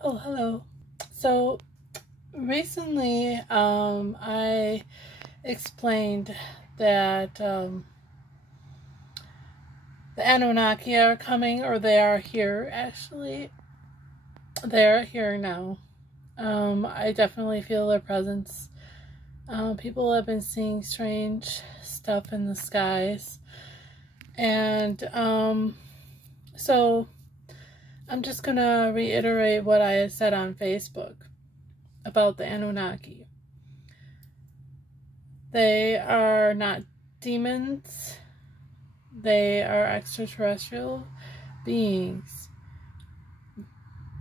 Oh, hello. So recently, I explained that the Anunnaki are coming, or they are here. Actually, they are here now. I definitely feel their presence. People have been seeing strange stuff in the skies, and so I'm just gonna reiterate what I had said on Facebook about the Anunnaki. They are not demons. They are extraterrestrial beings.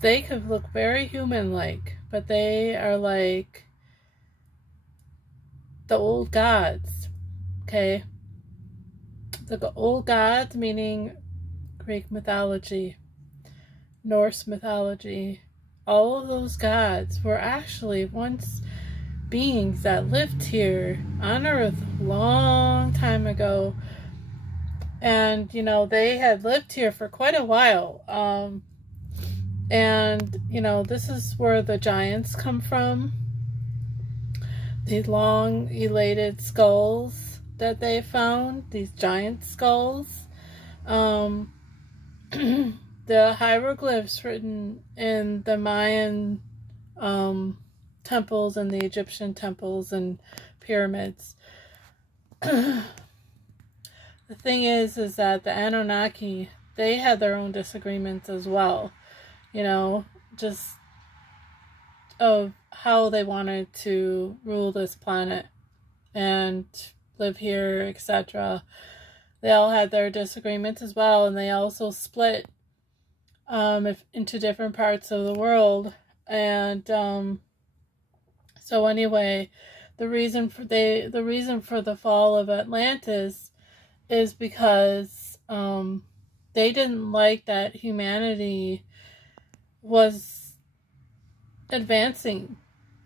They could look very human-like, but they are like the old gods, okay? The old gods, meaning Greek mythology, Norse mythology. All of those gods were actually once beings that lived here on Earth a long time ago. And, you know, they had lived here for quite a while. And, you know, this is where the giants come from. These long, elated skulls that they found, these giant skulls. The hieroglyphs written in the Mayan temples and the Egyptian temples and pyramids. The thing is that the Anunnaki, they had their own disagreements as well. You know, just of how they wanted to rule this planet and live here, etc. They all had their disagreements as well, and they also split into different parts of the world. And so anyway, the reason for the fall of Atlantis is because they didn't like that humanity was advancing.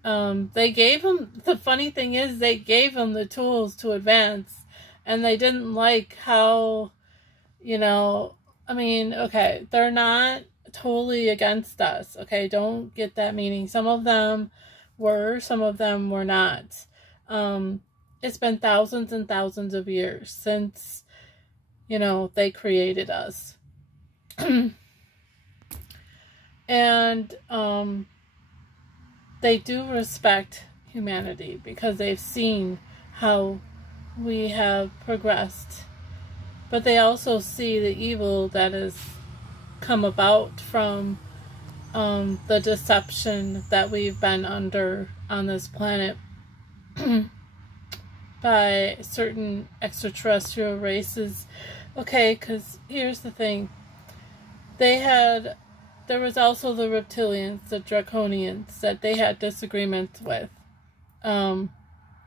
They gave them, the funny thing is, they gave them the tools to advance, and they didn't like how, you know, I mean, okay, they're not totally against us, okay? Don't get that meaning. Some of them were, some of them were not. It's been thousands and thousands of years since, you know, they created us. And they do respect humanity because they've seen how we have progressed. But they also see the evil that has come about from the deception that we've been under on this planet by certain extraterrestrial races. Okay, because here's the thing. There was also the reptilians, the draconians, that they had disagreements with. There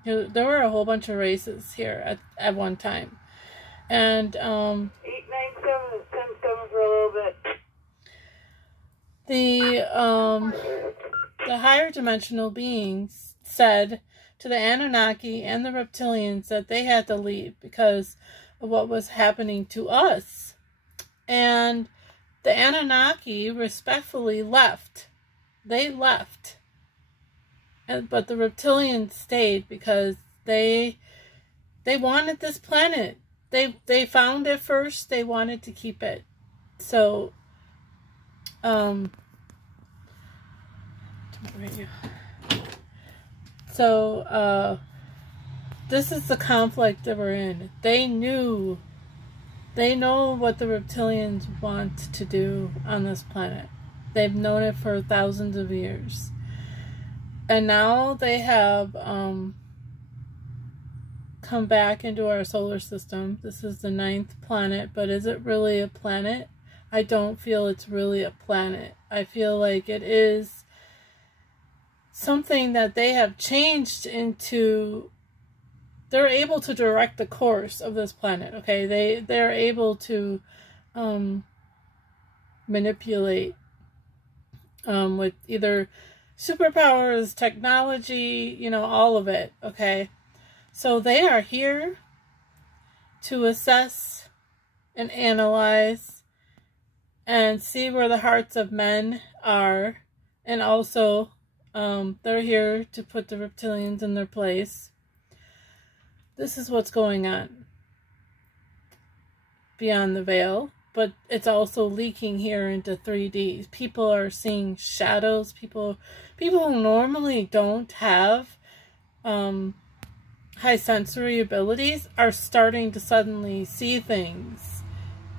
were a whole bunch of races here at one time. And 897 is 10-7 for a little bit. The higher dimensional beings said to the Anunnaki and the reptilians that they had to leave because of what was happening to us. And the Anunnaki respectfully left. They left. But the reptilians stayed because they wanted this planet. They found it first. This is the conflict that we're in. They know what the reptilians want to do on this planet. They've known it for thousands of years. And now they have come back into our solar system. This is the 9th planet, but is it really a planet? I don't feel it's really a planet. I feel like it is something that they have changed into. They're able to direct the course of this planet, okay? They're able to manipulate with either superpowers, technology, you know, all of it, okay? So they are here to assess and analyze and see where the hearts of men are And also, they're here to put the reptilians in their place. This is what's going on beyond the veil, but it's also leaking here into 3D. People are seeing shadows. People who normally don't have high sensory abilities are starting to suddenly see things,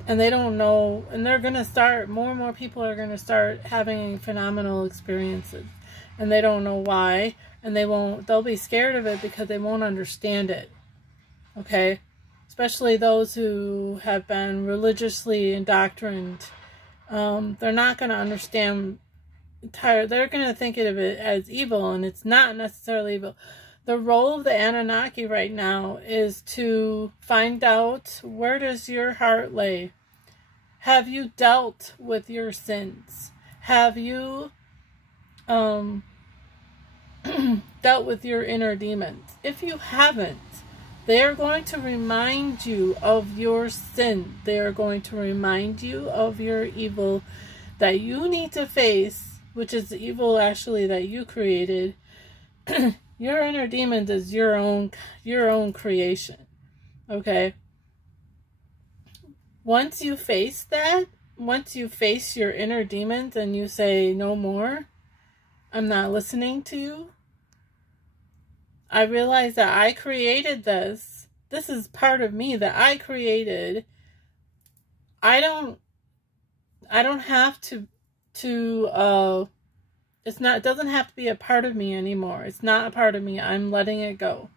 and they don't know, and they're going to start, more and more people are going to start having phenomenal experiences, and they don't know why, and they'll be scared of it because they won't understand it. Okay? Especially those who have been religiously indoctrined. They're not going to understand they're going to think of it as evil, and it's not necessarily evil. The role of the Anunnaki right now is to find out, where does your heart lay? Have you dealt with your sins? Have you dealt with your inner demons? If you haven't, they are going to remind you of your sin. They are going to remind you of your evil that you need to face, which is the evil actually that you created. Your inner demons is your own creation. Okay? Once you face that, once you face your inner demons and you say, no more, I'm not listening to you, I realize that I created this. This is part of me that I created. I don't have to it doesn't have to be a part of me anymore. It's not a part of me. I'm letting it go.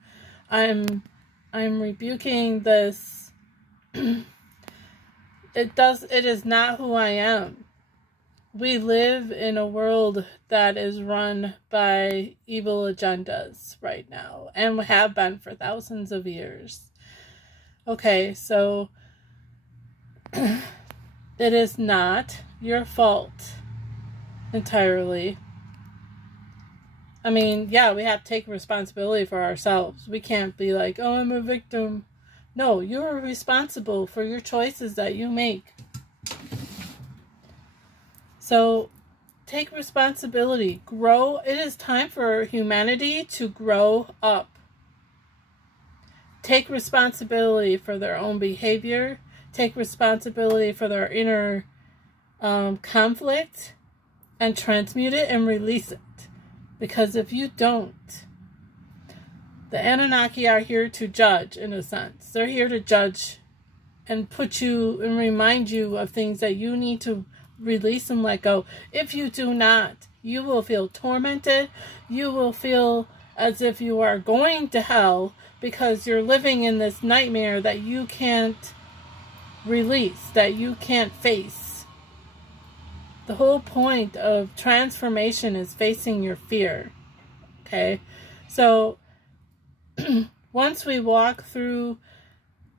I'm rebuking this. It is not who I am. We live in a world that is run by evil agendas right now, and have been for thousands of years. Okay, so it is not your fault entirely. I mean, yeah, we have to take responsibility for ourselves. We can't be like, oh, I'm a victim. No, you're responsible for your choices that you make. So, take responsibility. Grow. It is time for humanity to grow up. Take responsibility for their own behavior. Take responsibility for their inner conflict. And transmute it and release it. Because if you don't, the Anunnaki are here to judge, in a sense. They're here to judge and put you and remind you of things that you need to release and let go. If you do not, you will feel tormented. You will feel as if you are going to hell because you're living in this nightmare that you can't release, that you can't face. The whole point of transformation is facing your fear. Okay? So, once we walk through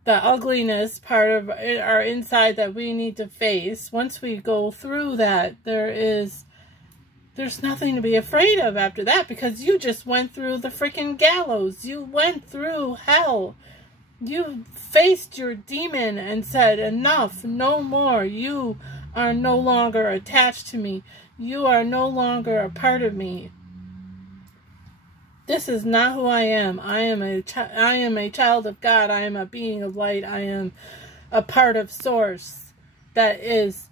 the ugliness part of our inside that we need to face, once we go through that, there's nothing to be afraid of after that, because you just went through the freaking gallows. You went through hell. You faced your demon and said, enough, no more. You are no longer attached to me. You are no longer a part of me. This is not who I am. I am a child of God. I am a being of light. I am a part of Source that is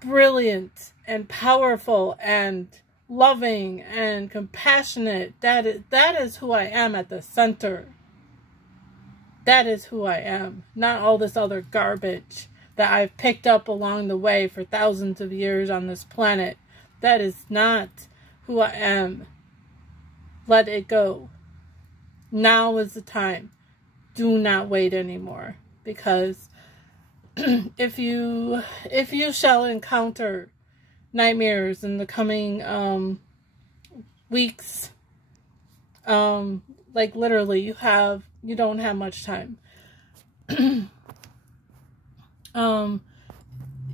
brilliant and powerful and loving and compassionate. That is who I am at the center. That is who I am. Not all this other garbage that I've picked up along the way for thousands of years on this planet. That is not who I am. Let it go. Now is the time. Do not wait anymore. Because if you shall encounter nightmares in the coming weeks, like literally you don't have much time.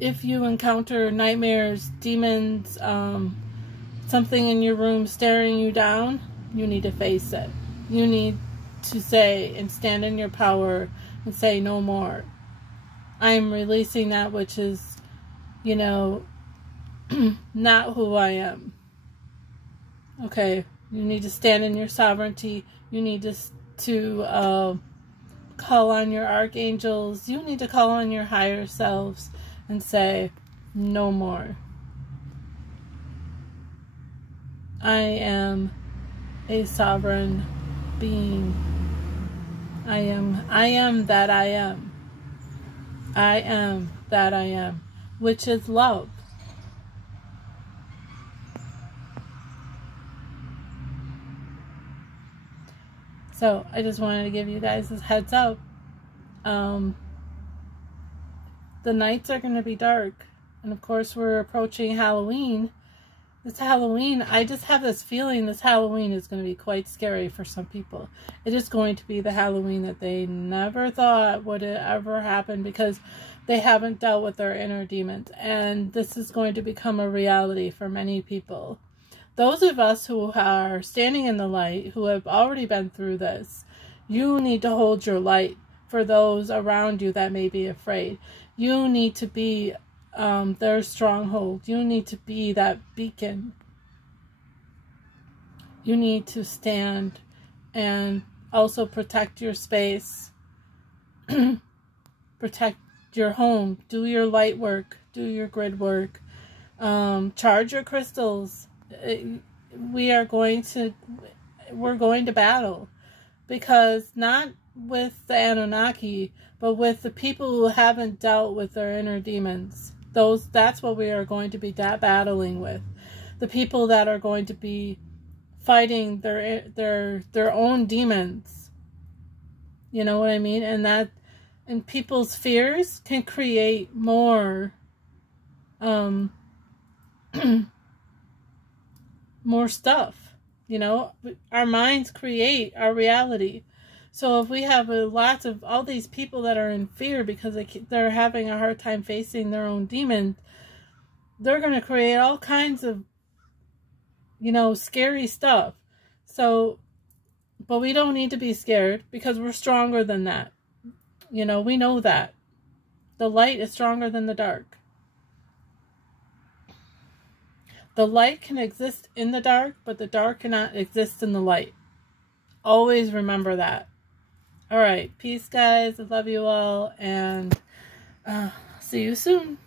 If you encounter nightmares, demons, something in your room staring you down, you need to face it. You need to say and stand in your power and say no more. I am releasing that which is, not who I am. Okay, you need to stand in your sovereignty. You need to call on your archangels. You need to call on your higher selves and say, no more. I am a sovereign being. I am that I am. I am that I am, which is love. So I just wanted to give you guys this heads up. The nights are going to be dark. And of course we're approaching Halloween. This Halloween, I just have this feeling this Halloween is going to be quite scary for some people. It is going to be the Halloween that they never thought would ever happen because they haven't dealt with their inner demons. And this is going to become a reality for many people. Those of us who are standing in the light, who have already been through this, you need to hold your light for those around you that may be afraid. You need to be their stronghold. You need to be that beacon. You need to stand and also protect your space. Protect your home. Do your light work. Do your grid work. Charge your crystals. We're going to battle, because not with the Anunnaki, but with the people who haven't dealt with their inner demons. That's what we are going to be battling with. The people that are going to be fighting their own demons. You know what I mean? And people's fears can create more more stuff. You know, our minds create our reality. So if we have lots of all these people that are in fear because they're having a hard time facing their own demons, they're going to create all kinds of, you know, scary stuff. So, but we don't need to be scared because we're stronger than that. You know, we know that. The light is stronger than the dark. The light can exist in the dark, but the dark cannot exist in the light. Always remember that. All right. Peace, guys. I love you all. And see you soon.